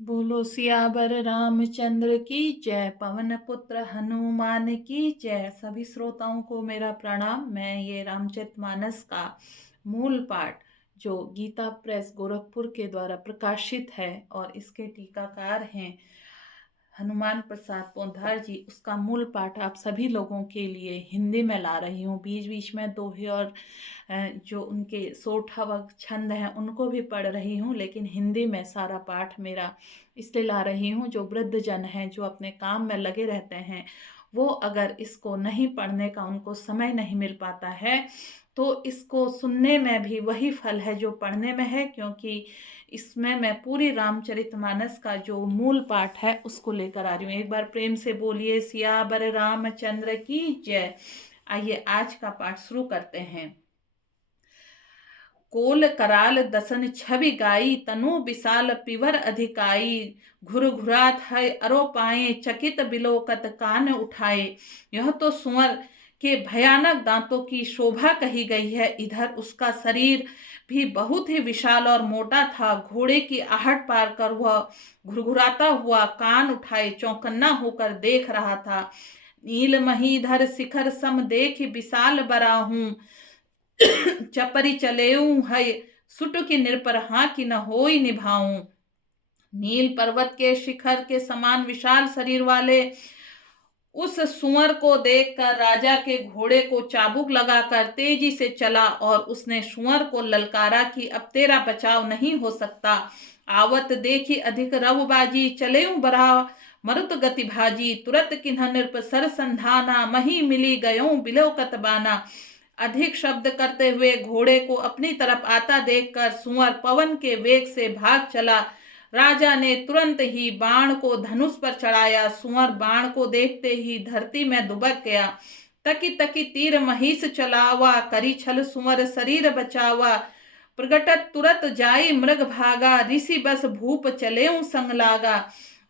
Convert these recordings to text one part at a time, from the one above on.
बोलो सियावर रामचंद्र की जय। पवन पुत्र हनुमान की जय। सभी श्रोताओं को मेरा प्रणाम। मैं ये रामचरितमानस का मूल पाठ जो गीता प्रेस गोरखपुर के द्वारा प्रकाशित है और इसके टीकाकार हैं हनुमान प्रसाद पोद्दार जी, उसका मूल पाठ आप सभी लोगों के लिए हिंदी में ला रही हूँ। बीच बीच में दोहे और जो उनके सोठवक छंद हैं उनको भी पढ़ रही हूँ, लेकिन हिंदी में सारा पाठ मेरा इसलिए ला रही हूँ जो वृद्धजन हैं, जो अपने काम में लगे रहते हैं, वो अगर इसको नहीं पढ़ने का उनको समय नहीं मिल पाता है तो इसको सुनने में भी वही फल है जो पढ़ने में है, क्योंकि इसमें मैं पूरी रामचरितमानस का जो मूल पाठ है उसको लेकर आ रही हूँ। एक बार प्रेम से बोलिए सियावर रामचंद्र की जय। आइए आज का पाठ शुरू करते हैं। कोल कराल दसन छवि गाई, तनु विशाल पिवर अधिकाई। घुर घुरात है अरो पाए, चकित बिलोकत कान उठाए। यह तो सुअर के भयानक दांतों की शोभा कही गई है, इधर उसका शरीर भी बहुत ही विशाल और मोटा था। घोड़े की आहट पार कर वह घुरघुराता हुआ कान उठाए चौकन्ना होकर देख रहा था। नील महीधर शिखर सम देख विशाल बराहूं, चपरी चलेऊ है सुट की निरपर हाँ की न होई निभाऊं। नील पर्वत के शिखर के समान विशाल शरीर वाले उस सुअर को देखकर राजा के घोड़े को चाबुक लगाकर तेजी से चला और उसने सुअर को ललकारा कि अब तेरा बचाव नहीं हो सकता। आवत देखी अधिक रवबाजी, चलेऊ बरा मरुत गति भाजी। तुरत किन्ह नृप सर संधाना, मही मिली गयों बिलोकत बाना। अधिक शब्द करते हुए घोड़े को अपनी तरफ आता देखकर सुअर पवन के वेग से भाग चला। राजा ने तुरंत ही बाण को धनुष पर चढ़ाया। सुअर बाण को देखते ही धरती में दुबक गया। तकी तकी तीर महिष चलावा, करी छल सुअर शरीर बचावा। प्रगटत तुरत जाई मृग भागा, ऋषि बस भूप चलेऊ संग लागा।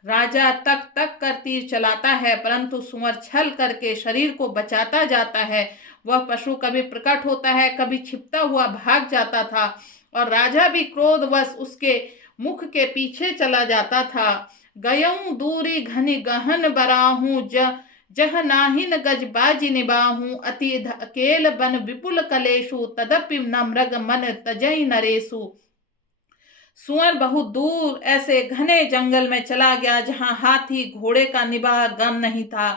राजा तक तक कर तीर चलाता है, परंतु सुअर छल करके शरीर को बचाता जाता है। वह पशु कभी प्रकट होता है, कभी छिपता हुआ भाग जाता था और राजा भी क्रोधवश उसके मुख के पीछे चला जाता था। गयऊं दूरी घनी गहन बराहूं, जह नाहिन गज बाजी निबाहूं। अति अकेल बन विपुल कलेशु, तदपि न मृग मन तजई नरेशु। सुअर बहुत दूर ऐसे घने जंगल में चला गया जहां हाथी घोड़े का निबाह गम नहीं था।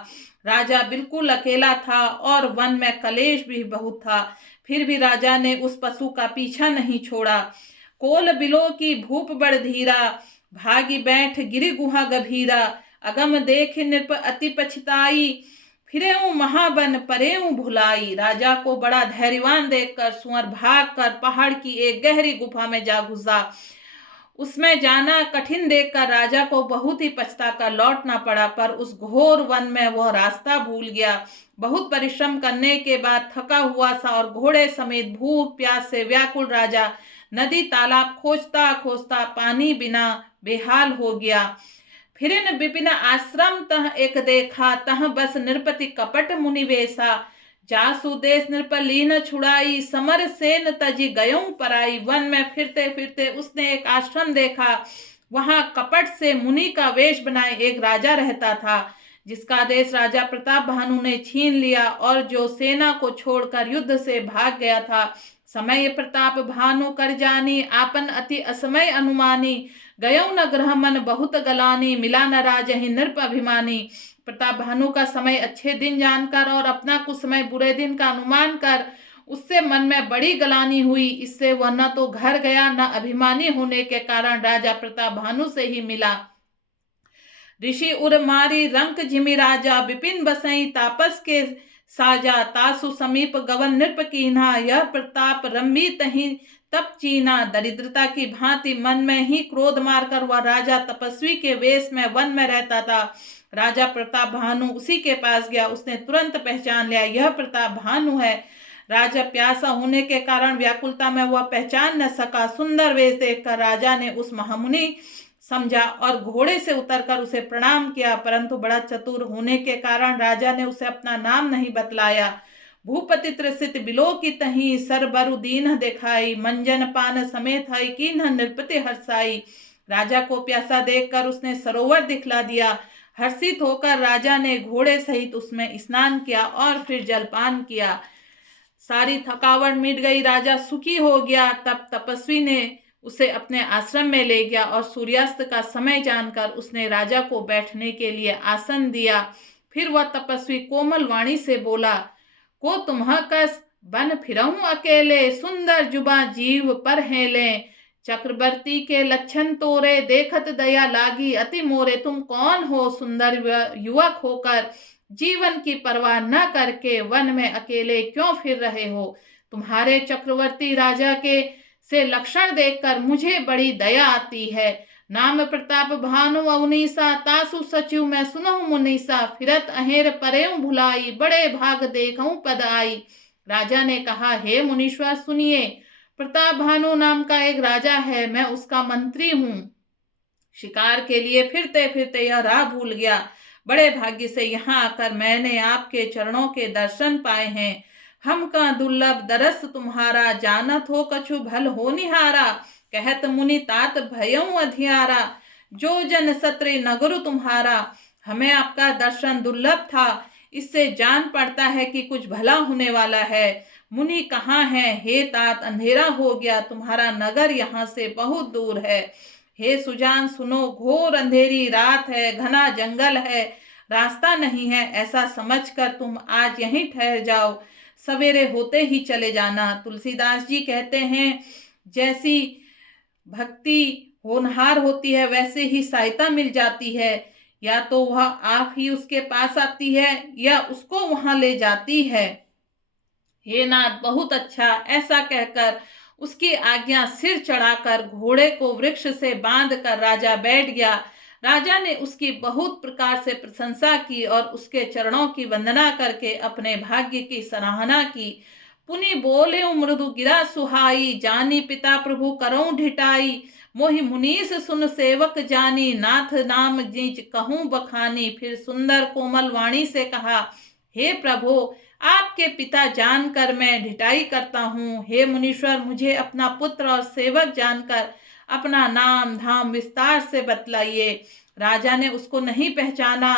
राजा बिल्कुल अकेला था और वन में कलेश भी बहुत था, फिर भी राजा ने उस पशु का पीछा नहीं छोड़ा। कोल बिलो की भूप बड़ धीरा, भागी बैठ गिरी गुहा गभीरा। अगम देख नृप अति पछताई, फिरेऊं महाबन परेऊं भुलाई। राजा को बड़ा धैर्यवान देखकर सुअर भाग कर पहाड़ की एक गहरी गुफा में जा घुसा। उसमें जाना कठिन देखकर राजा को बहुत ही पछताकर लौटना पड़ा, पर उस घोर वन में वह रास्ता भूल गया। बहुत परिश्रम करने के बाद थका हुआ सा और घोड़े समेत भूख प्यास से व्याकुल राजा नदी तालाब खोजता खोजता पानी बिना बेहाल हो गया। फिरिन विपिन आश्रम तह एक देखा, तह बस नृपति कपट मुनिवेशा। जासु देश नृपलीन छुड़ाई, समर सेन तजी गयों पराई। वन में फिरते फिरते उसने एक आश्रम देखा। वहां कपट से मुनि का वेश बनाए एक राजा रहता था, जिसका देश राजा प्रताप भानु ने छीन लिया और जो सेना को छोड़कर युद्ध से भाग गया था। समय प्रताप भानु कर जानी, आपन अति असमय अनुमानी। गयो न ग्रह मन बहुत गलानी, मिला न राजहि नृप अभिमानी। प्रताप भानु का समय अच्छे दिन जानकर और अपना कुछ समय बुरे दिन का अनुमान कर उससे मन में बड़ी गलानी हुई। इससे वह न तो घर गया, न अभिमानी होने के कारण राजा प्रताप भानु से ही मिला। ऋषि उर मारी रंक झिमि राजा, विपिन बसई तापस के साजा। तासु समीप गवन नृप कीन्हा, यह प्रताप रम्मी तही तप चीना। दरिद्रता की भांति मन में ही क्रोध मारकर वह राजा तपस्वी के वेश में वन में रहता था। राजा प्रताप भानु उसी के पास गया। उसने तुरंत पहचान लिया, यह प्रताप भानु है। राजा प्यासा होने के कारण व्याकुलता में वह पहचान न सका। सुंदर वेश देखकर राजा ने उस महामुनि समझा और घोड़े से उतरकर उसे प्रणाम किया, परंतु बड़ा चतुर होने के कारण राजा ने उसे अपना नाम नहीं बतलाया। भूपति त्रसित बिलो की तही, सर बरु दीन दिखाई। मंजन पान समेत हई कीन्ह नृपति हर्षाई। राजा को प्यासा देखकर उसने सरोवर दिखला दिया। हर्षित होकर राजा ने घोड़े सहित उसमें स्नान किया और फिर जलपान किया। सारी थकावट मिट गई, राजा सुखी हो गया। तब तपस्वी ने उसे अपने आश्रम में ले गया और सूर्यास्त का समय जानकर उसने राजा को बैठने के लिए आसन दिया। फिर वह तपस्वी कोमल वाणी से बोला, को तुम्ह कस बन फिरऊं अकेले, सुंदर जुबा जीव पर हेले। चक्रवर्ती के लक्षण तोरे, देखत दया लागी अति मोरे। तुम कौन हो सुंदर युवक होकर, जीवन की परवाह न करके वन में अकेले क्यों फिर रहे हो। तुम्हारे चक्रवर्ती राजा के से लक्षण देखकर मुझे बड़ी दया आती है। नाम प्रताप भानु अवनीसा, तासु सचिव मैं सुनहु मुनीसा। फिरत अहेर परेऊ भुलाई, बड़े भाग देखऊं पद आई। राजा ने कहा, हे मुनीश्वर सुनिए, प्रताप भानु नाम का एक राजा है, मैं उसका मंत्री हूं। शिकार के लिए फिरते फिरते यह राह भूल गया। बड़े भाग्य से यहाँ आकर मैंने आपके चरणों के दर्शन पाए हैं। हम का दुर्लभ दरस तुम्हारा, जानत हो कछु भल हो निहारा। कहत मुनि तात भयऊ अधियारा, जो जन सत्रे नगरु तुम्हारा। हमें आपका दर्शन दुर्लभ था, इससे जान पड़ता है कि कुछ भला होने वाला है। मुनि कहाँ है? हे तात, अंधेरा हो गया, तुम्हारा नगर यहाँ से बहुत दूर है। हे सुजान सुनो, घोर अंधेरी रात है, घना जंगल है, रास्ता नहीं है। ऐसा समझकर तुम आज यहीं ठहर जाओ, सवेरे होते ही चले जाना। तुलसीदास जी कहते हैं, जैसी भक्ति होनहार होती है वैसे ही सहायता मिल जाती है। या तो वह आप ही उसके पास आती है या उसको वहां ले जाती है। हे नाथ, बहुत अच्छा। ऐसा कहकर उसकी आज्ञा सिर चढ़ाकर घोड़े को वृक्ष से बांधकर राजा बैठ गया। राजा ने उसकी बहुत प्रकार से प्रशंसा की और उसके चरणों की वंदना करके अपने भाग्य की सराहना की। पुनि बोले मृदु गिरा सुहाई, जानी पिता प्रभु करऊं ढिठाई। मोहि मुनीस सुन सेवक जानी, नाथ नाम जिज कहूं बखानी। फिर सुंदर कोमल वाणी से कहा, हे प्रभु, आपके पिता जानकर मैं ढिठाई करता हूँ। हे मुनीश्वर, मुझे अपना पुत्र और सेवक जानकर अपना नाम धाम विस्तार से बतलाइए। राजा ने उसको नहीं पहचाना,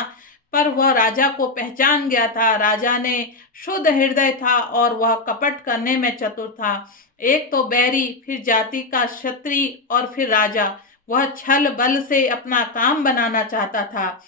पर वह राजा को पहचान गया था। राजा ने शुद्ध हृदय था और वह कपट करने में चतुर था। एक तो बैरी, फिर जाति का क्षत्रिय और फिर राजा। वह छल बल से अपना काम बनाना चाहता था।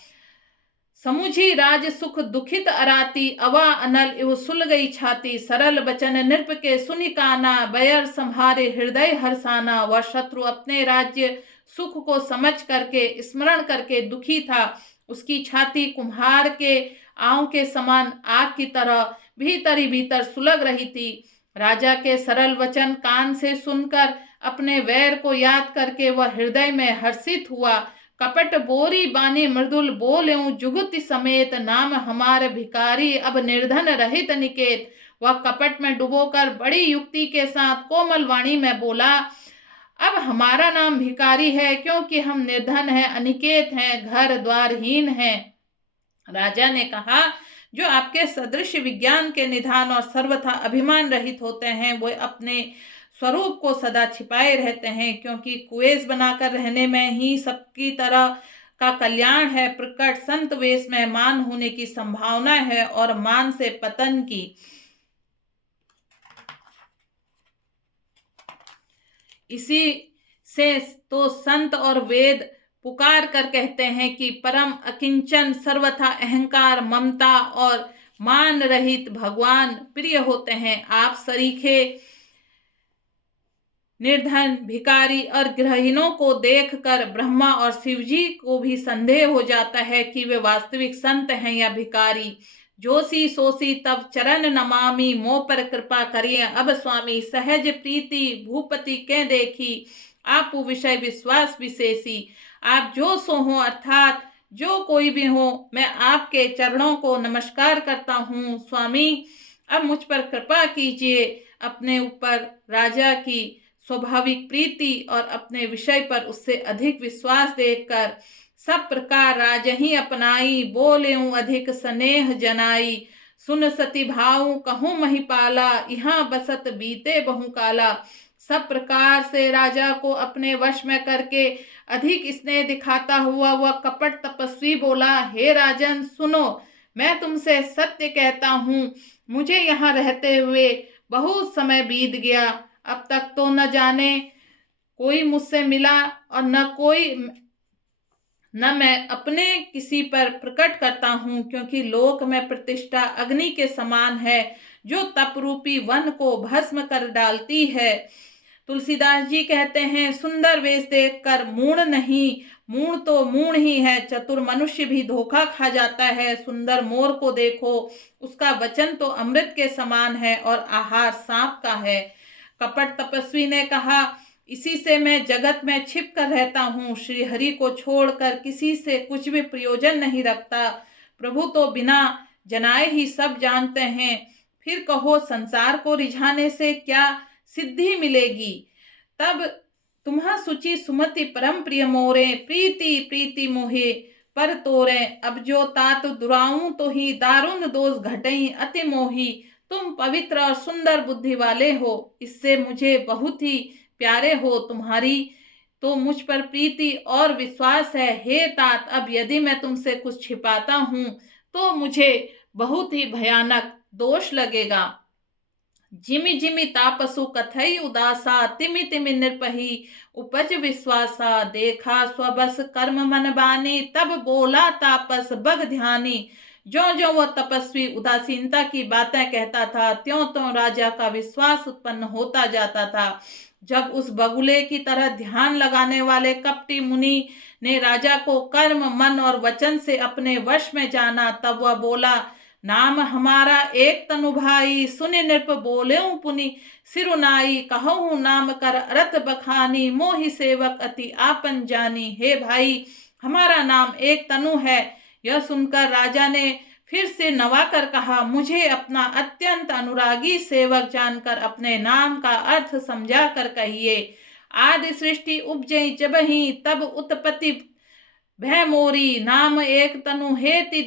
समुझी राज सुख दुखित अराती, अवा अनल इव सुल गई छाती। सरल बचन नृप के सुनि काना, बैर संहारे हृदय हर्षाना। वह शत्रु अपने राज्य सुख को समझ करके स्मरण करके दुखी था। उसकी छाती कुम्हार के आंव के समान आग की तरह भीतर ही भीतर सुलग रही थी। राजा के सरल वचन कान से सुनकर अपने वैर को याद करके वह हृदय में हर्षित हुआ। कपट बोरी बानी मृदुल बोलेऊं, जुगति समेत नाम हमार भिकारी, अब निर्धन रहित निकेत। वह कपट में डुबोकर बड़ी युक्ति के साथ कोमल वाणी में बोला, अब हमारा नाम भिकारी है, क्योंकि हम निर्धन हैं, अनिकेत हैं, घर द्वारहीन हैं। राजा ने कहा, जो आपके सदृश विज्ञान के निधान और सर्वथा अभिमान रहित होते हैं, वो अपने स्वरूप को सदा छिपाए रहते हैं, क्योंकि कुएस बनाकर रहने में ही सबकी तरह का कल्याण है। प्रकट संत वेश में मान होने की संभावना है और मान से पतन की। इसी से तो संत और वेद पुकार कर कहते हैं कि परम अकिंचन, सर्वथा अहंकार, ममता और मान रहित भगवान प्रिय होते हैं। आप सरीखे निर्धन, भिकारी और गृहहीनों को देखकर ब्रह्मा और शिवजी को भी संदेह हो जाता है कि वे वास्तविक संत हैं या भिकारी। जोशी सोशी तब चरण नमामि, मोह पर कृपा करिए अब स्वामी। सहज प्रीति भूपति के देखी, आप विषय विश्वास विशेषी। आप जो सो हो अर्थात जो कोई भी हो, मैं आपके चरणों को नमस्कार करता हूँ। स्वामी, अब मुझ पर कृपा कीजिए। अपने ऊपर राजा की स्वाभाविक प्रीति और अपने विषय पर उससे अधिक विश्वास देखकर सब प्रकार राजही अपनाई। बोलेऊं अधिक स्नेह जनाई, सुन सती भाऊ कहूं महिपाला। यहाँ बसत बीते बहु काला। सब प्रकार से राजा को अपने वश में करके अधिक स्नेह दिखाता हुआ वह कपट तपस्वी बोला, हे राजन सुनो, मैं तुमसे सत्य कहता हूँ, मुझे यहाँ रहते हुए बहुत समय बीत गया। अब तक तो न जाने कोई मुझसे मिला और न मैं अपने किसी पर प्रकट करता हूँ, क्योंकि लोक में प्रतिष्ठा अग्नि के समान है, जो तप रूपी वन को भस्म कर डालती है। तुलसीदास जी कहते हैं, सुंदर वेश देखकर मूढ़ नहीं, मूढ़ तो मूढ़ ही है, चतुर मनुष्य भी धोखा खा जाता है। सुंदर मोर को देखो, उसका वचन तो अमृत के समान है और आहार सांप का है। कपट तपस्वी ने कहा, इसी से मैं जगत में छिप कर रहता हूँ, श्री हरि को छोड़कर किसी से कुछ भी प्रयोजन नहीं रखता। प्रभु तो बिना जनाए ही सब जानते हैं, फिर कहो संसार को रिझाने से क्या सिद्धि मिलेगी। तब तुम्हा सुचि सुमति परम प्रिय मोरे, प्रीति प्रीति मोहे पर तोरे। अब जो तात दुराऊं तो ही दारुण दोष घटई अति मोही। तुम पवित्र और सुंदर बुद्धि वाले हो, इससे मुझे बहुत ही प्यारे हो। तुम्हारी तो मुझ पर प्रीति और विश्वास है। हे तात, अब यदि मैं तुमसे कुछ छिपाता हूँ तो मुझे बहुत ही भयानक दोष लगेगा। जिमि जिमि तापसु कथई उदासा, तिमि तिमि निर्पही उपज विश्वासा। देखा स्वबस कर्म मन बानी, तब बोला तापस बग ध्यानी। जो जो वह तपस्वी उदासीनता की बातें कहता था, त्यों त्यों राजा का विश्वास उत्पन्न होता जाता था। जब उस बगुले की तरह ध्यान लगाने वाले कपटी मुनि ने राजा को कर्म मन और वचन से अपने वश में जाना, तब वह बोला, नाम हमारा एक तनु भाई, सुनि नृप बोले पुनि सिरुनाई। कहूँ नाम कर अरत बखानी, मोहि सेवक अति आपन जानी। हे भाई, हमारा नाम एक तनु है। यह सुनकर राजा ने फिर से नवा कर कहा, मुझे अपना अत्यंत अनुरागी सेवक जानकर अपने नाम का अर्थ समझा कर कहिए। आदि सृष्टि उपजई जब ही, तब उत्पत्ति भय मोरी। नाम एक तनु हेति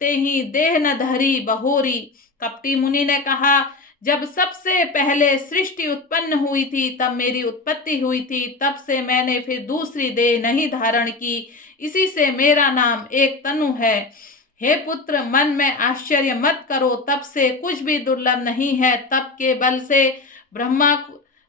ते ही, देह न धरी बहोरी। कपटी मुनि ने कहा, जब सबसे पहले सृष्टि उत्पन्न हुई थी तब मेरी उत्पत्ति हुई थी, तब से मैंने फिर दूसरी देह नहीं धारण की, इसी से मेरा नाम एक तनु है। हे पुत्र, मन में आश्चर्य मत करो, तब से कुछ भी दुर्लभ नहीं है। तप के बल से ब्रह्मा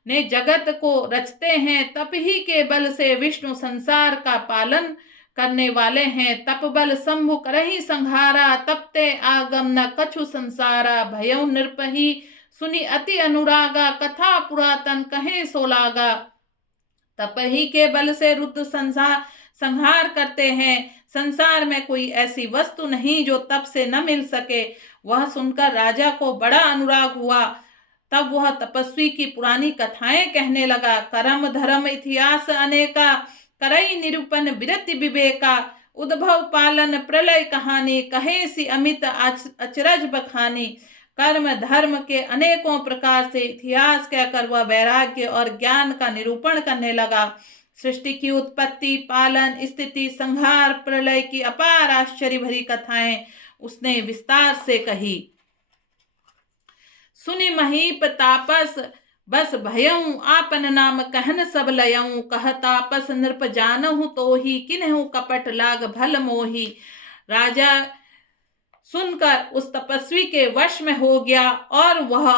ने जगत को रचते हैं, तप ही के बल से विष्णु संसार का पालन करने वाले हैं। तप बल शंभु करहि संहारा, तपते आगम न कछु संसारा। भयउ नृपहि सुनि अति अनुरागा, कथा पुरातन कहे सोलागा। तप ही के बल से रुद्र संहार करते हैं। संसार में कोई ऐसी वस्तु नहीं जो तप से न मिल सके। वह सुनकर राजा को बड़ा अनुराग हुआ। तब वह तपस्वी की पुरानी कथाएं कहने लगा। कर्म धर्म इतिहास अनेका, करई निरूपण विरति विवेका। उद्भव पालन प्रलय कहानी, कहे सी अमित अचरज बखानी। कर्म धर्म के अनेकों प्रकार से इतिहास कहकर वह वैराग्य और ज्ञान का निरूपण करने लगा। सृष्टि की उत्पत्ति, पालन, स्थिति, संहार, प्रलय की अपार आश्चर्य भरी कथाएं उसने विस्तार से कही। सुनि महीप तापस बस भयऊ, आपन नाम कहन सब लयऊ। कह तापस नृप जानहु तो ही, किन्हु कपट लाग भल मोही। राजा सुनकर उस तपस्वी के वश में हो गया और वह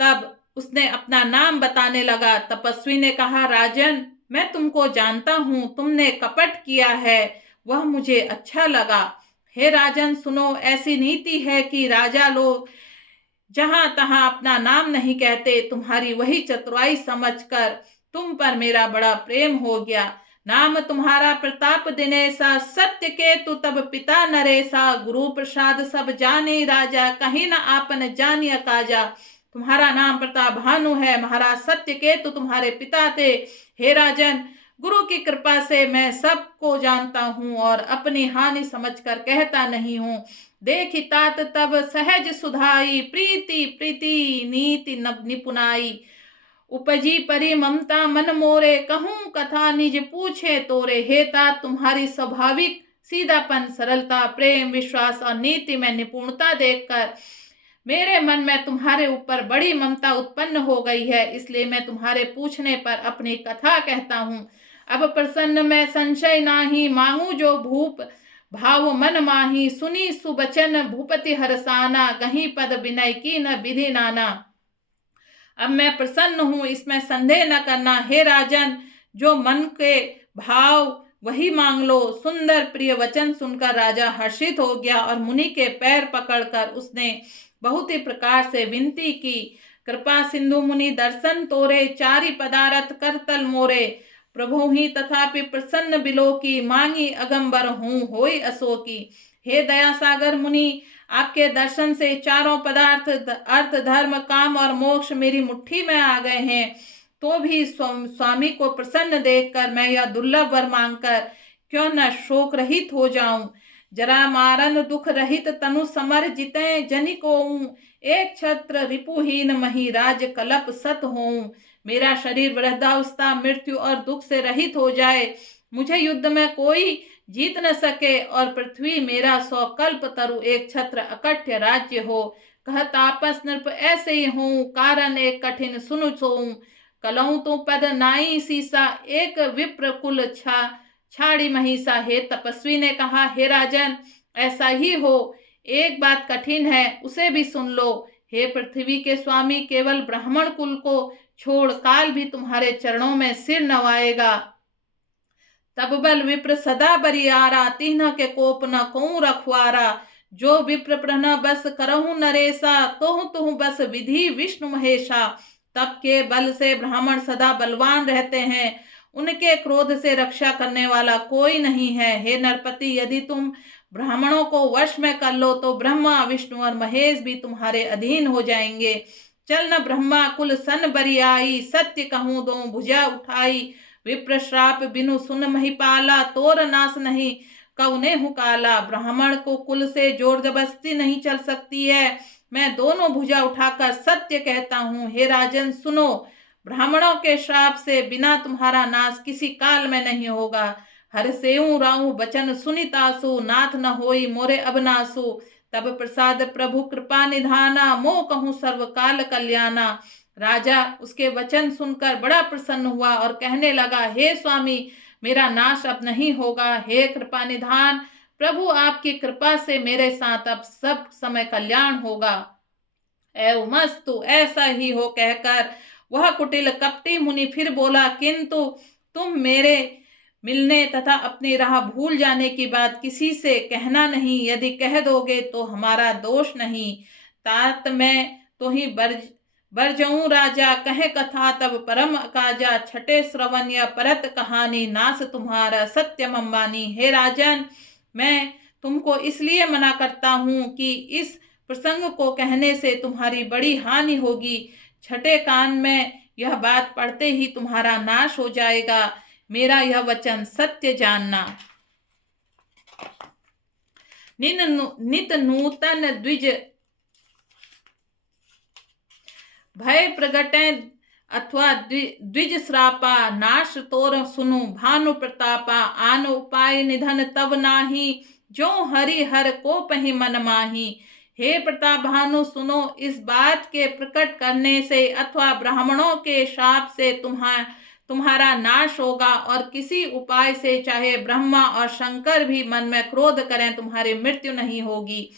तब उसने अपना नाम बताने लगा। तपस्वी ने कहा, राजन, मैं तुमको जानता हूं, तुमने कपट किया है, वह मुझे अच्छा लगा। हे राजन सुनो, ऐसी नीति है कि राजा लोग जहां तहां अपना नाम नहीं कहते। तुम्हारी वही चतुराई समझकर तुम पर मेरा बड़ा प्रेम हो गया। नाम तुम्हारा प्रताप दिनेसा, सत्य केतु तब पिता नरेसा। गुरु प्रसाद सब जाने राजा, कहीं न आपन जानिय काजा। तुम्हारा नाम प्रताप भानु है, महाराज सत्य केतु तुम्हारे पिता थे। हे राजन, गुरु की कृपा से मैं सबको जानता हूँ और अपनी हानि समझकर कहता नहीं हूँ। देखी तात तब सहज सुधाई, प्रीति प्रीति नीति निपुनाई। उपजी परी ममता मन मोरे, कहूँ कथा निज पूछे तोरे। हे तात, तुम्हारी स्वाभाविक सीधापन, सरलता, प्रेम, विश्वास और नीति में निपुणता देखकर मेरे मन में तुम्हारे ऊपर बड़ी ममता उत्पन्न हो गई है, इसलिए मैं तुम्हारे पूछने पर अपनी कथा कहता हूँ। अब प्रसन्न मैं संशय नाही, मांगू जो भूप भाव मन माही। सुनी सुबचन भूपति हरसाना, गही पद विनय की न विधि नाना। अब मैं प्रसन्न हूं, इसमें संदेह न करना। हे राजन, जो मन के भाव वही मांग लो। सुंदर प्रिय वचन सुनकर राजा हर्षित हो गया और मुनि के पैर पकड़कर उसने बहुत ही प्रकार से विनती की। कृपा सिंधु मुनि दर्शन तोरे, चारि पदारथ करतल मोरे। प्रभु ही तथापि प्रसन्न बिलो की, मांगी अगंबर हूँ होई असोकी। हे दया सागर मुनि, आपके दर्शन से चारों पदार्थ अर्थ धर्म काम और मोक्ष मेरी मुट्ठी में आ गए हैं। तो भी स्वामी को प्रसन्न देखकर मैं यह दुर्लभ वर मांगकर क्यों न शोक रहित हो जाऊं। जरा मारन दुख रहित तनु समर जिते जनिको। एक छत्र रिपुहीन मही राज कलप सत होऊं। मेरा शरीर वृद्धावस्था मृत्यु और दुख से रहित हो जाए, मुझे युद्ध में कोई जीत न सके और पृथ्वी मेरा 100 कल्प तरु एक छत्र अकट्य राज्य हो। कहत आपस नृप ऐसे ही हूँ, कारण एक कठिन सुनु सोऊं। कलहूं तो पद नाई सीसा, एक विप्र कुल छाड़ी महिषा। हे तपस्वी ने कहा, हे राजन, ऐसा ही हो, एक बात कठिन है, उसे भी सुन लो। हे पृथ्वी के स्वामी, केवल ब्राह्मण कुल को छोड़ काल भी तुम्हारे चरणों में सिर नवाएगा। तब बल विप्र सदा बरियारा, तीन्ह के कोप न कहूं रखवारा। जो विप्र प्रन बस करहूं नरेशा, तोहु तुहु बस विधि विष्णु महेशा। तब के बल से ब्राह्मण सदा बलवान रहते हैं, उनके क्रोध से रक्षा करने वाला कोई नहीं है। हे नरपति, यदि तुम ब्राह्मणों को वश में कर लो तो ब्रह्मा विष्णु और महेश भी तुम्हारे अधीन हो जाएंगे। चल न ब्रह्मा कुल सन बरियाई, सत्य कहूं दो भुजा उठाई। विप्र श्राप बिनु सुन महिपाला, तोर नाश नहीं कौने हुकाला। ब्राह्मण को कुल से जोर जबरदस्ती नहीं चल सकती है, मैं दोनों भुजा उठाकर सत्य कहता हूँ। हे राजन सुनो, ब्राह्मणों के श्राप से बिना तुम्हारा नाश किसी काल में नहीं होगा। हर सेऊ राऊ बचन सुनितासु, नाथ न होई मोरे अबनासु। तब प्रसाद प्रभु कृपा निधाना, मोह कहूँ सर्वकाल कल्याणा। राजा उसके वचन सुनकर बड़ा प्रसन्न हुआ और कहने लगा, हे स्वामी, मेरा नाश अब नहीं होगा। हे कृपा निधान प्रभु, आपकी कृपा से मेरे साथ अब सब समय कल्याण होगा। एवमस्तु, ऐसा ही हो कहकर वह कुटिल कपटी मुनि फिर बोला, किंतु तुम मेरे मिलने तथा अपनी राह भूल जाने की बात किसी से कहना नहीं। यदि कह दोगे तो हमारा दोष नहीं। तात मैं तो ही बरजऊं राजा, कहे कथा तब परम काजा। छठे श्रवण या परत कहानी, नाश तुम्हारा सत्यम अंबानी। हे राजन, मैं तुमको इसलिए मना करता हूँ कि इस प्रसंग को कहने से तुम्हारी बड़ी हानि होगी। छठे कान में यह बात पढ़ते ही तुम्हारा नाश हो जाएगा। मेरा यह वचन सत्य जानना। नित नूतन द्विज भय प्रगटे अथवा द्विज श्रापा, नाश तोर सुनु भानु प्रतापा। आन उपाय निधन तब नाही, जो हरि हर को पहि मन माही। हे प्रताप भानु, सुनो, इस बात के प्रकट करने से अथवा ब्राह्मणों के शाप से तुम्हारा नाश होगा, और किसी उपाय से चाहे ब्रह्मा और शंकर भी मन में क्रोध करें तुम्हारी मृत्यु नहीं होगी।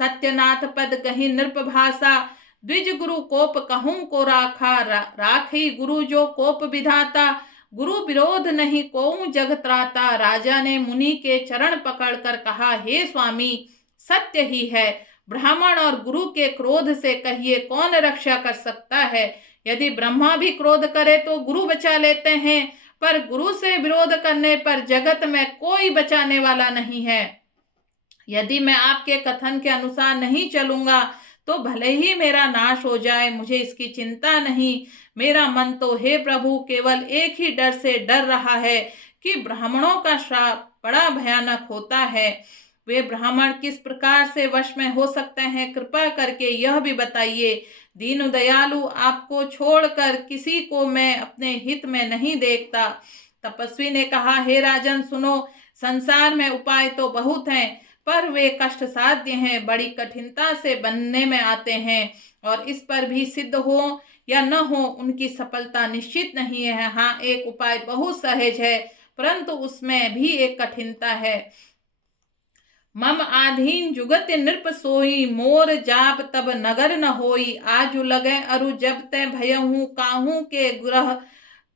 सत्यनाथ पद कही नृप भाषा, द्विज गुरु कोप कहूं को राखा। राखी गुरु जो कोप विधाता, गुरु विरोध नहीं कोऊ जग त्राता। राजा ने मुनि के चरण पकड़कर कहा, हे स्वामी, सत्य ही है, ब्राह्मण और गुरु के क्रोध से कहिए कौन रक्षा कर सकता है। यदि ब्रह्मा भी क्रोध करे तो गुरु बचा लेते हैं, पर गुरु से विरोध करने पर जगत में कोई बचाने वाला नहीं है। यदि मैं आपके कथन के अनुसार नहीं चलूंगा तो भले ही मेरा नाश हो जाए, मुझे इसकी चिंता नहीं। मेरा मन तो हे प्रभु केवल एक ही डर से डर रहा है कि ब्राह्मणों का श्राप बड़ा भयानक होता है। वे ब्राह्मण किस प्रकार से वश में हो सकते हैं, कृपा करके यह भी बताइए। दीन दयालु, आपको छोड़कर किसी को मैं अपने हित में नहीं देखता। तपस्वी ने कहा, हे राजन सुनो, संसार में उपाय तो बहुत हैं, पर वे कष्ट साध्य हैं, बड़ी कठिनता से बनने में आते हैं और इस पर भी सिद्ध हो या न हो उनकी सफलता निश्चित नहीं है। हाँ, एक उपाय बहुत सहज है, परंतु उसमें भी एक कठिनता है। मम आधीन जुगत नृप सोई, मोर जाप तब नगर न होई। आजु लगे अरु जब तय भयहूँ, काहू के ग्रह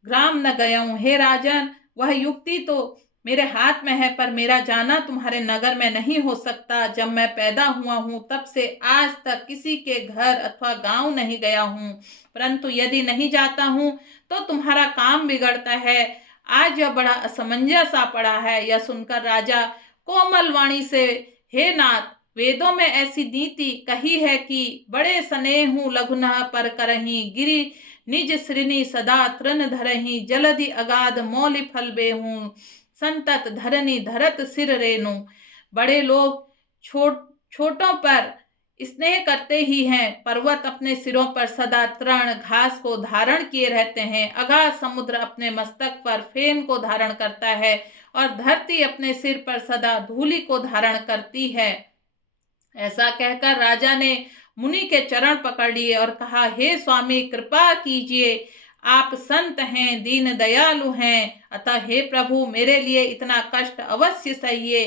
ग्राम न गयऊँ। हे राजन, वह युक्ति तो मेरे हाथ में है, पर मेरा जाना तुम्हारे नगर में नहीं हो सकता। जब मैं पैदा हुआ हूँ तब से आज तक किसी के घर अथवा गांव नहीं गया हूँ, परंतु यदि नहीं जाता हूँ तो तुम्हारा काम बिगड़ता है। आज यह बड़ा असमंजस आ पड़ा है। यह सुनकर राजा कोमल वाणी से, हे नाथ, वेदों में ऐसी नीति कही है कि बड़े स्नेहु लघुनः पर करही, गिरि निज श्रीनि सदा तृण धरही, जलधि अगाध मौलि फल बेहूं, संतत धरनी धरत सिर रेणु। बड़े लोग छोटों पर स्नेह करते ही हैं। पर्वत अपने सिरों पर सदा तृण घास को धारण किए रहते हैं। अगाध समुद्र अपने मस्तक पर फेन को धारण करता है और धरती अपने सिर पर सदा धूलि को धारण करती है। ऐसा कहकर राजा ने मुनि के चरण पकड़ लिए और कहा, हे स्वामी, कृपा कीजिए, आप संत हैं, दीन दयालु हैं, अतः हे प्रभु, मेरे लिए इतना कष्ट अवश्य सहिए।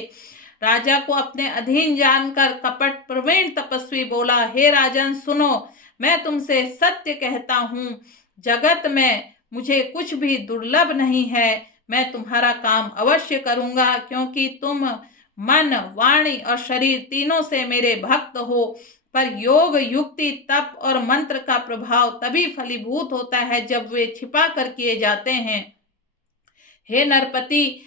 राजा को अपने अधीन जानकर कपट प्रवीण तपस्वी बोला, हे राजन सुनो, मैं तुमसे सत्य कहता हूँ, जगत में मुझे कुछ भी दुर्लभ नहीं है। मैं तुम्हारा काम अवश्य करूंगा, क्योंकि तुम मन, वाणी और शरीर तीनों से मेरे भक्त हो। पर योग, युक्ति, तप और मंत्र का प्रभाव तभी फलीभूत होता है जब वे छिपा कर किए जाते हैं। हे नरपति,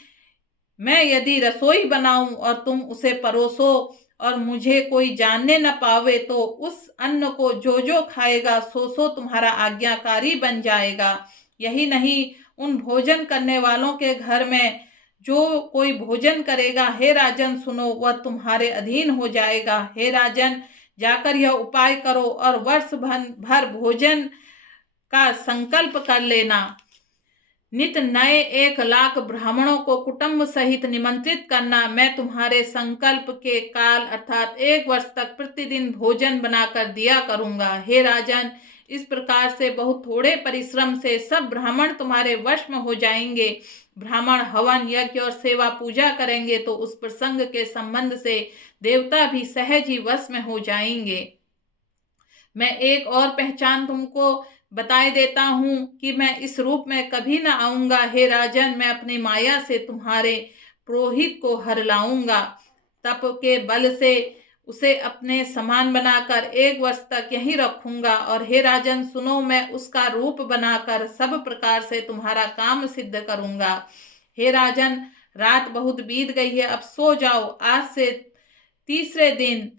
मैं यदि रसोई बनाऊं और तुम उसे परोसो और मुझे कोई जानने न पावे, तो उस अन्न को जो जो खाएगा सो सो तुम्हारा आज्ञाकारी बन जाएगा। यही नहीं, उन भोजन करने वालों के घर में जो कोई भोजन करेगा, हे राजन सुनो, वह तुम्हारे अधीन हो जाएगा। हे राजन, जाकर यह उपाय करो और वर्ष भर भोजन का संकल्प कर लेना। नित नए 1,00,000 ब्राह्मणों को कुटुंब सहित निमंत्रित करना। मैं तुम्हारे संकल्प के काल अर्थात 1 वर्ष तक प्रतिदिन भोजन बनाकर दिया करूंगा। हे राजन, इस प्रकार से बहुत थोड़े परिश्रम से सब ब्राह्मण तुम्हारे वश में हो जाएंगे। ब्राह्मण हवन, यज्ञ और सेवा पूजा करेंगे तो उस प्रसंग के संबंध से देवता भी सहज ही वश में हो जाएंगे। मैं एक और पहचान तुमको बताए देता हूँ कि मैं इस रूप में कभी न आऊंगा। हे राजन, मैं अपनी माया से तुम्हारे पुरोहित को हर लाऊंगा। तप के बल से उसे अपने समान बनाकर 1 वर्ष तक यहीं रखूंगा। और हे राजन सुनो, मैं उसका रूप बनाकर सब प्रकार से तुम्हारा काम सिद्ध करूंगा। हे राजन, रात बहुत बीत गई है, अब सो जाओ। आज से तीसरे दिन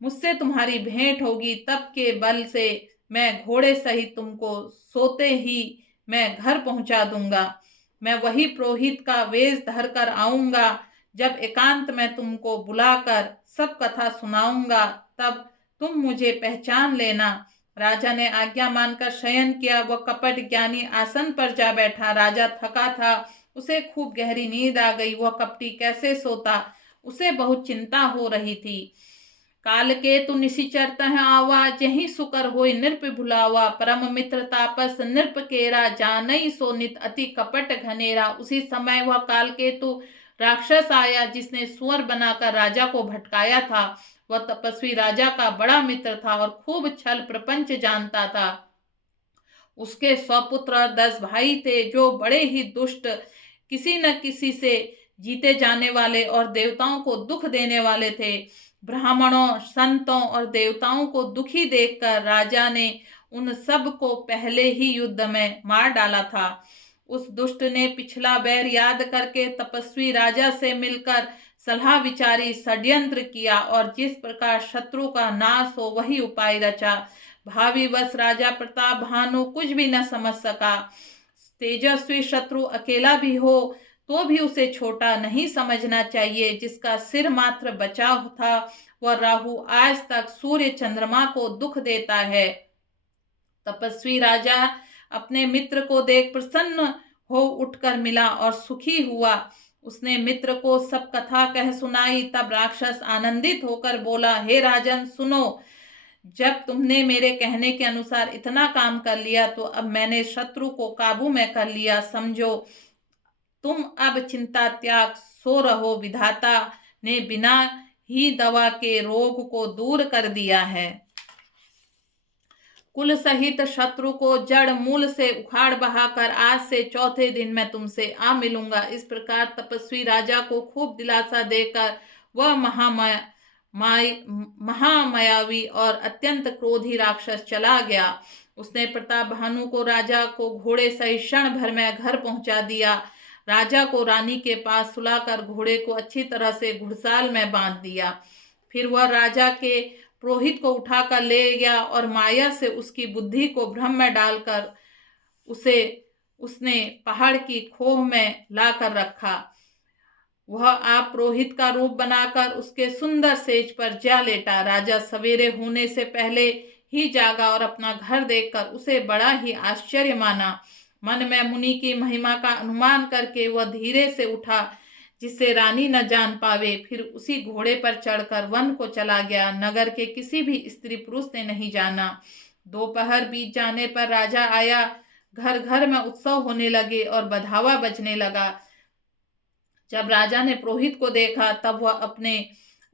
मुझसे तुम्हारी भेंट होगी। तप के बल से मैं घोड़े सहित तुमको सोते ही मैं घर पहुंचा दूंगा। मैं वही पुरोहित का वेश धर कर आऊंगा। जब एकांत में तुमको बुलाकर सब कथा सुनाऊंगा, तब तुम मुझे पहचान लेना। राजा ने आज्ञा मानकर शयन किया। वह कपट ज्ञानी आसन पर जा बैठा। राजा थका था, उसे खूब गहरी नींद आ गई। वह कपटी कैसे सोता, उसे बहुत चिंता हो रही थी। काल के तु निशिचर तह आवा, जहीं सुकर होय नृप भुलावा। परम मित्र तापस नृप केरा, जानई सो नित अति कपट घनेरा। उसी समय वह काल केतु राक्षस आया, जिसने सुअर बनाकर राजा को भटकाया था। वह तपस्वी राजा का बड़ा मित्र था और खूब छल प्रपंच जानता था। उसके 100 पुत्र और 10 भाई थे, जो बड़े ही दुष्ट, किसी न किसी से जीते जाने वाले और देवताओं को दुख देने वाले थे। ब्राह्मणों, संतों और देवताओं को दुखी देखकर राजा ने उन सब को पहले ही युद्ध में मार डाला था। उस दुष्ट ने पिछला बैर याद करके तपस्वी राजा से मिलकर सलाह विचारी, षड्यंत्र किया और जिस प्रकार शत्रु का नाश हो वही उपाय रचा। भावी वश राजा प्रताप भानु कुछ भी न समझ सका। तेजस्वी शत्रु अकेला भी हो तो भी उसे छोटा नहीं समझना चाहिए। जिसका सिर मात्र बचा था, वह राहु आज तक सूर्य चंद्रमा को दुख देता है। तपस्वी राजा अपने मित्र को देख प्रसन्न हो उठकर मिला और सुखी हुआ। उसने मित्र को सब कथा कह सुनाई। तब राक्षस आनंदित होकर बोला, हे राजन सुनो, जब तुमने मेरे कहने के अनुसार इतना काम कर लिया तो अब मैंने शत्रु को काबू में कर लिया। समझो तुम अब चिंता त्याग सो रहो। विधाता ने बिना ही दवा के रोग को दूर कर दिया है। कुल सहित शत्रु को जड़ मूल से उखाड़ बहाकर आज से चौथे दिन मैं तुमसे आ मिलूंगा। इस प्रकार तपस्वी राजा को खूब दिलासा देकर वह महामायावी और अत्यंत क्रोधी राक्षस चला गया। उसने प्रताप भानु को राजा को घोड़े सहित क्षण भर में घर पहुंचा दिया। राजा को रानी के पास सुलाकर घोड़े को अच्छी तरह से घुड़साल में बांध दिया। फिर वह राजा के पुरोहित को उठाकर ले गया और माया से उसकी बुद्धि को भ्रम में डालकर उसने पहाड़ की खोह में लाकर रखा। वह आप पुरोहित का रूप बनाकर उसके सुंदर सेज पर जा लेटा। राजा सवेरे होने से पहले ही जागा और अपना घर देखकर उसे बड़ा ही आश्चर्य माना। मन में मुनि की महिमा का अनुमान करके वह धीरे से उठा जिससे रानी न जान पावे। फिर उसी घोड़े पर चढ़कर वन को चला गया। नगर के किसी भी स्त्री पुरुष ने नहीं जाना। दोपहर बीत जाने पर राजा आया। घर घर में उत्सव होने लगे और बधावा बजने लगा। जब राजा ने पुरोहित को देखा तब वह अपने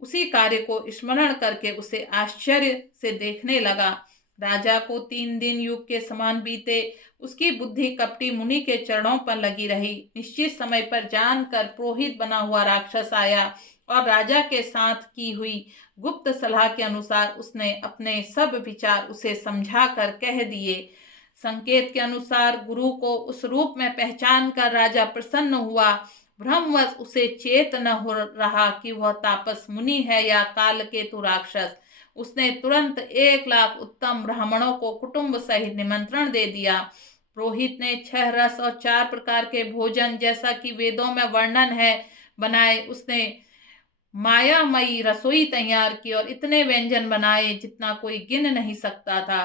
उसी कार्य को स्मरण करके उसे आश्चर्य से देखने लगा। राजा को 3 दिन युग के समान बीते। उसकी बुद्धि कपटी मुनि के चरणों पर लगी रही। निश्चित समय पर जानकर पुरोहित बना हुआ राक्षस आया और राजा के साथ की हुई गुप्त सलाह के अनुसार उसने अपने सब विचार उसे समझा कर कह दिए। संकेत के अनुसार गुरु को उस रूप में पहचान कर राजा प्रसन्न हुआ। भ्रमवश उसे चेत न हो रहा कि वह तापस मुनि है या कालकेतु राक्षस। उसने तुरंत 1 लाख उत्तम ब्राह्मणों को कुटुंब सहित निमंत्रण दे दिया। पुरोहित ने 6 रस और 4 प्रकार के भोजन, जैसा कि वेदों में वर्णन है, बनाए। उसने मायामयी रसोई तैयार की और इतने व्यंजन बनाए जितना कोई गिन नहीं सकता था।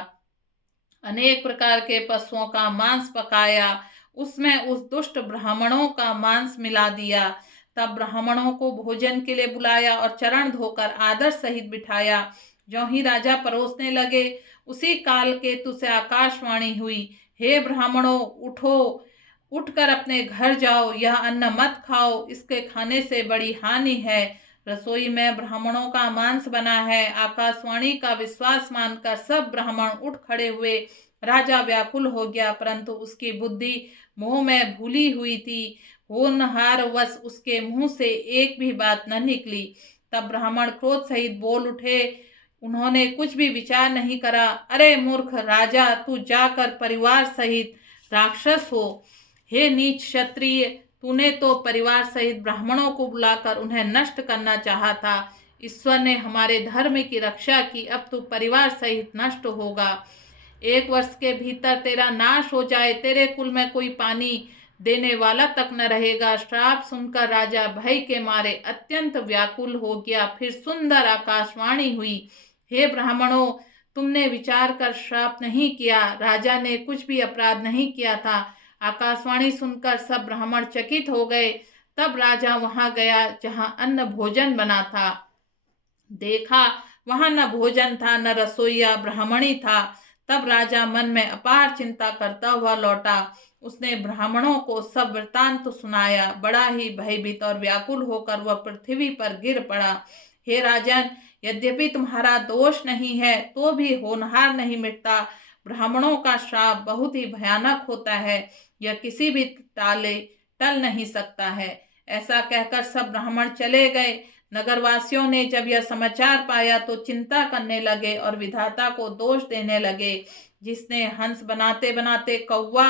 अनेक प्रकार के पशुओं का मांस पकाया। उसमें उस दुष्ट ब्राह्मणों का मांस मिला दिया। तब ब्राह्मणों को भोजन के लिए बुलाया और चरण धोकर आदर सहित बिठाया। ज्यों ही राजा परोसने लगे उसी काल केतु से आकाशवाणी हुई, हे ब्राह्मणों, उठो, उठकर अपने घर जाओ। यह अन्न मत खाओ, इसके खाने से बड़ी हानि है। रसोई में ब्राह्मणों का मांस बना है। आकाशवाणी का विश्वास मानकर सब ब्राह्मण उठ खड़े हुए। राजा व्याकुल हो गया, परंतु उसकी बुद्धि मोह में भूली हुई थी। होनहार वश उसके मुंह से एक भी बात न निकली। तब ब्राह्मण क्रोध सहित बोल उठे। उन्होंने कुछ भी विचार नहीं करा। अरे मूर्ख राजा, तू जाकर परिवार सहित राक्षस हो। हे नीच क्षत्रिय, तूने तो परिवार सहित ब्राह्मणों को बुलाकर उन्हें नष्ट करना चाहा था। ईश्वर ने हमारे धर्म की रक्षा की, अब तू परिवार सहित नष्ट होगा। 1 वर्ष के भीतर तेरा नाश हो जाए। तेरे कुल में कोई पानी देने वाला तक न रहेगा। श्राप सुनकर राजा भय के मारे अत्यंत व्याकुल हो गया। फिर सुंदर आकाशवाणी हुई, हे ब्राह्मणों, तुमने विचार कर श्राप नहीं किया। राजा ने कुछ भी अपराध नहीं किया था। आकाशवाणी सुनकर सब ब्राह्मण चकित हो गए। तब राजा वहां गया जहां अन्न भोजन बना था। देखा वहां न भोजन था, न रसोईया ब्राह्मणी था। तब राजा मन में अपार चिंता करता हुआ लौटा। उसने ब्राह्मणों को सब वृतांत सुनाया। बड़ा ही भयभीत और व्याकुल होकर वह पृथ्वी पर गिर पड़ा। हे राजन, यद्यपि तुम्हारा दोष नहीं है तो भी होनहार नहीं मिटता। ब्राह्मणों का श्राप बहुत ही भयानक होता है। यह किसी भी ताले टल नहीं सकता है। ऐसा कहकर सब ब्राह्मण चले गए। नगरवासियों ने जब यह समाचार पाया तो चिंता करने लगे और विधाता को दोष देने लगे। जिसने हंस बनाते बनाते कौवा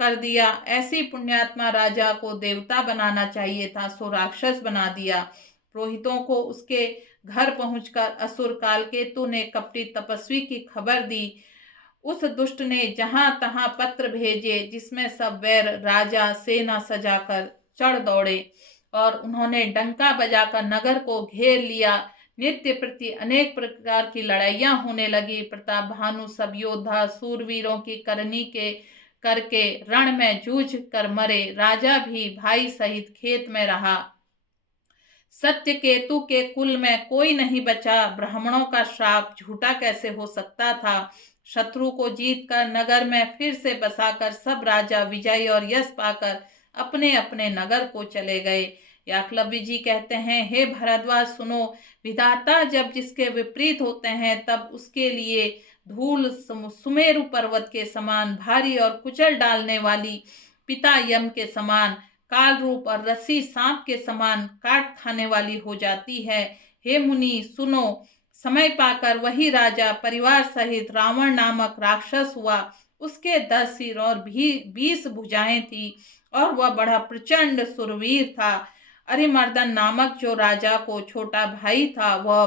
कर दिया, ऐसी पुण्यात्मा राजा को देवता बनाना चाहिए था, सो राक्षस बना दिया। पुरोहितों को उसके घर पहुंचकर असुर कालकेतु ने कपटी तपस्वी की खबर दी। उस दुष्ट ने जहां तहां पत्र भेजे जिसमें सब वैर राजा सेना सजाकर चढ़ दौड़े और उन्होंने डंका बजाकर नगर को घेर लिया। नित्य प्रति अनेक प्रकार की लड़ाइयां होने लगी। प्रताप भानु सब योद्धा सूरवीरों की करनी के करके रण में जूझ कर मरे। राजा भी भाई सहित खेत में रहा। सत्यकेतु के कुल में कोई नहीं बचा। ब्राह्मणों का श्राप झूठा कैसे हो सकता था। शत्रु को जीत कर नगर में फिर से बसाकर सब राजा विजय और यश पाकर अपने अपने नगर को चले गए। याकलव्य जी कहते हैं, हे भरद्वाज सुनो, विधाता जब जिसके विपरीत होते हैं तब उसके लिए धूल सुमेरु पर्वत के समान भारी और कुचल डालने वाली, पिता यम के समान काल रूप और रस्सी सांप के समान काट खाने वाली हो जाती है। हे मुनि सुनो, समय पाकर वही राजा परिवार सहित रावण नामक राक्षस हुआ। उसके 10 सिर और भी 20 भुजाएं थी और वह बड़ा प्रचंड सुरवीर था। अरिमर्दन नामक जो राजा को छोटा भाई था वह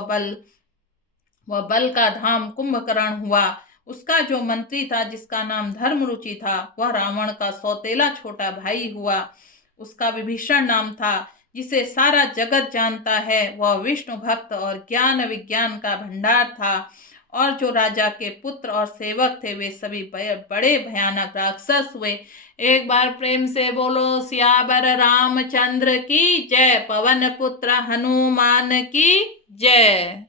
बल का धाम कुंभकर्ण हुआ। उसका जो मंत्री था जिसका नाम धर्मरुचि था वह रावण का सौतेला छोटा भाई हुआ। उसका विभीषण नाम था जिसे सारा जगत जानता है। वह विष्णु भक्त और ज्ञान विज्ञान का भंडार था। और जो राजा के पुत्र और सेवक थे वे सभी बड़े भयानक राक्षस हुए। एक बार प्रेम से बोलो सियावर रामचंद्र की जय। पवन पुत्र हनुमान की जय।